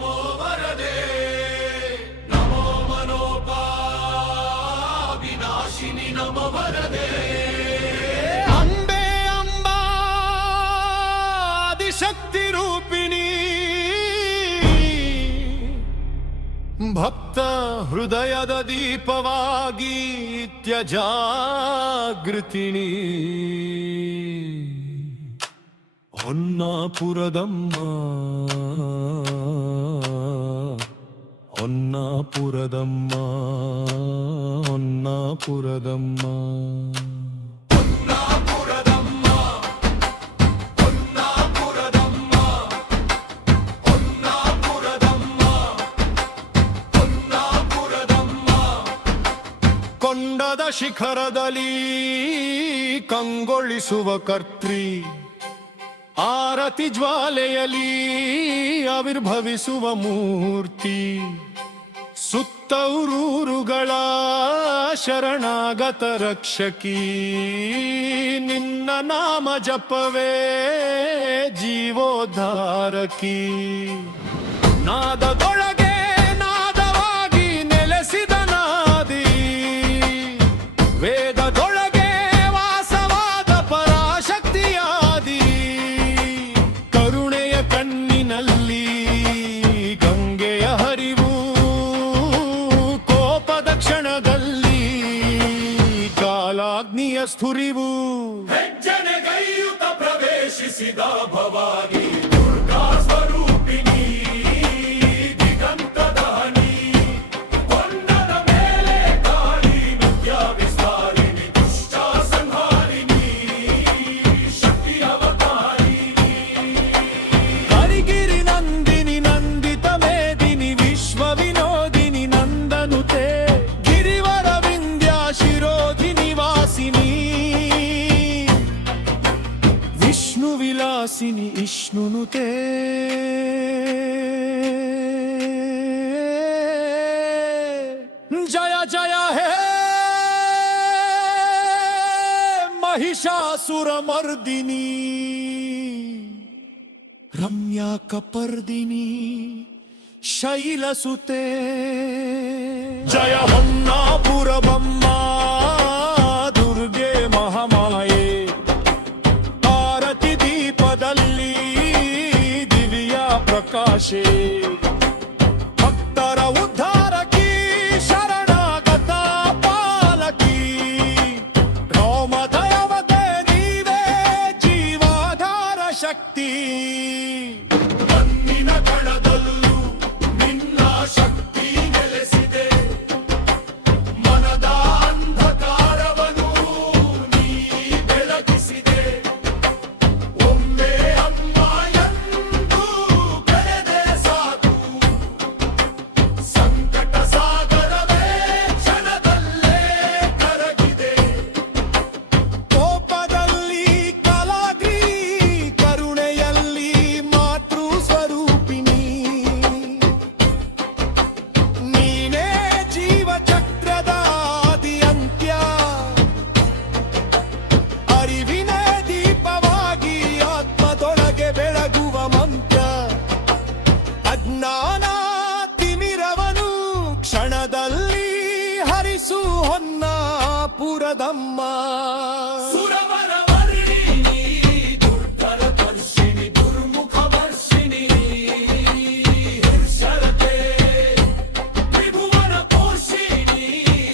नमो वरदे नमो मनोपाविनाशिनि नमो वरदे अंबे अंबा आदिशक्ति रूपिणी भक्त हृदयद दीपವಾಗಿ ತ್ಯಜಾಗೃತಿಣಿ ಹೊನ್ನಾಪುರದಮ್ಮ ಹೊನ್ನಾಪುರದಮ್ಮ ಹೊನ್ನಾಪುರದಮ್ಮ ಕೊಂಡದ ಶಿಖರದಲ್ಲಿ ಕಂಗೊಳಿಸುವ ಕರ್ತ್ರಿ ಆರತಿ ಜ್ವಾಲೆಯಲ್ಲಿ ಆವಿರ್ಭವಿಸುವ ಮೂರ್ತಿ ಸುತ್ತೂರುಗಳ ಶರಣಾಗತ ರಕ್ಷಕಿ ನಿನ್ನ ನಾಮ ಜಪವೇ ಜೀವೋದ್ಧಾರಕಿ ನಾದದೊಳಗೆ ನಾದವಾಗಿ ನೆಲೆಸಿದ ನಾದಿ ವೇದದೊಳಗೆ ವಾಸವಾದ ಪರಾಶಕ್ತಿಯಾದಿ ಕರುಣೆಯ ಕಣ್ಣಿನಲ್ಲಿ ಗಂಗೆಯ ಹರಿವು ಕೋಪದ ಕ್ಷಣದಲ್ಲಿ ಕಾಲಾಗ್ನಿಯ ಸ್ಥುರಿವು ಹೆಜ್ಜೆನೆಗೈಯುತ ಪ್ರವೇಶಿಸಿದ ಭವಾನಿ ದುರ್ಗಾ ಸ್ವರೂಪಿಣಿ ದಿಗಂತದಾನಿ ಕೊಂಡದ ಮೇಲೆ ಕಾಳಿ ನಿತ್ಯ ವಿಸ್ತಾರಿಣಿ ದುಷ್ಟ ಸಂಹಾರಿಣಿ ಶಕ್ತಿ ಅವತಾರಿಣಿ ಹರಿಗಿರಿ ನಂದಿನಿ ನಂದಿತ ಮೇದಿನಿ ವಿಶ್ವ ವಿನೋದಿನಿ ನಂದನುತೆ ಗಿರಿವರ ವಿಂಧ್ಯ ಶಿರೋಧಿನಿ ವಾಸಿನಿ ವಿಷ್ಣು ವಿಲಾಸಿನಿ ಇಷ್ಣುನುತೆ ಜಯ ಜಯ ಹೇ महिषासुर मर्दिनी रम्या कपर्दिनी शैलसुते जय ಹೊನ್ನಾಪುರದಮ್ಮ ದುರ್ಗೆ ಮಹಾಮಾಯೆ ಆರತಿ ದೀಪದಲ್ಲಿ ದಿವ್ಯ ಪ್ರಕಾಶೆ ಭಕ್ತರ ಉದ್ಧಾರಕಿ ಶರಣಾಗತ ಪಾಲಕಿ ರೋಮದಯವತೆ ನೀವೇ ಜೀವಾಧಾರ ಶಕ್ತಿ ಮಣ್ಣಿನ ಕಣದಲ್ಲೂ ನಿನ್ನ ಶಕ್ತಿ ನೆಲೆಸಿದೆ ಮನದ ಅಂಧಕಾರವನ್ನು ನೀ ಬೆಳಗಿಸಿದೆ ಒಮ್ಮೆ ಅಮ್ಮ ಎಂದು ಕರೆದೆ ಸಾಕು ಸಂಕಟ ಸಾಗರವೇ ಕ್ಷಣದಲ್ಲೇ ಕರಗಿದೆ ಕೋಪದಲ್ಲಿ ಕಲಾಗ್ರಿ ಕರುಣೆಯಲ್ಲಿ ಮಾತೃ ಸ್ವರೂಪಿಣಿ ನೀನೇ ಜೀವ ಚಕ್ರದ ಆದಿ ಅಂತ್ಯ ಅರಿವಿನ ದೀಪವಾಗಿ ಆತ್ಮದೊಳಗೆ ಬೆಳಗುವ ಮಂತ್ರ ಅಜ್ಞಾನ ತಿಮಿರವನು ಕ್ಷಣದಲ್ಲಿ ಹರಿಸು ಹೊನ್ನಾಪುರದಮ್ಮ ಸುರವರ ವರ್ಣಿನಿ ದುರ್ಧರ ದರ್ಶಿನಿ ದುರ್ಮುಖ ವರ್ಷಿಣಿ ಶರತೆ ತ್ರಿಭುವನ ಪೋಷಿಣಿ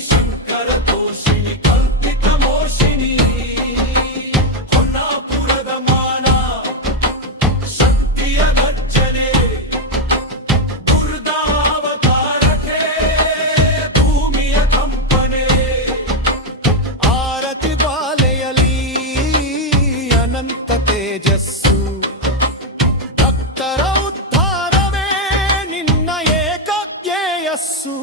ಶಂಕರ ತೋಷಿಣಿ ಕಲ್ಪಿತ ಮೋಷಿಣಿ ಹೊನ್ನಾಪುರದ ಮಾನ ಶಕ್ತಿಯ ಗರ್ಜನೆ ದುರ್ಗಾ ಅವತಾರಕ್ಕೆ ಭೂಮಿಯ ಕಂಪನೆ ಆರತಿ ಬಾಲೆಯಲ್ಲಿ ಅನಂತ ತೇಜಸ್ಸು ಭಕ್ತರ ಉದ್ಧಾರವೇ ನಿನ್ನ ಏಕಜ್ಞೇಯಸ್ಸು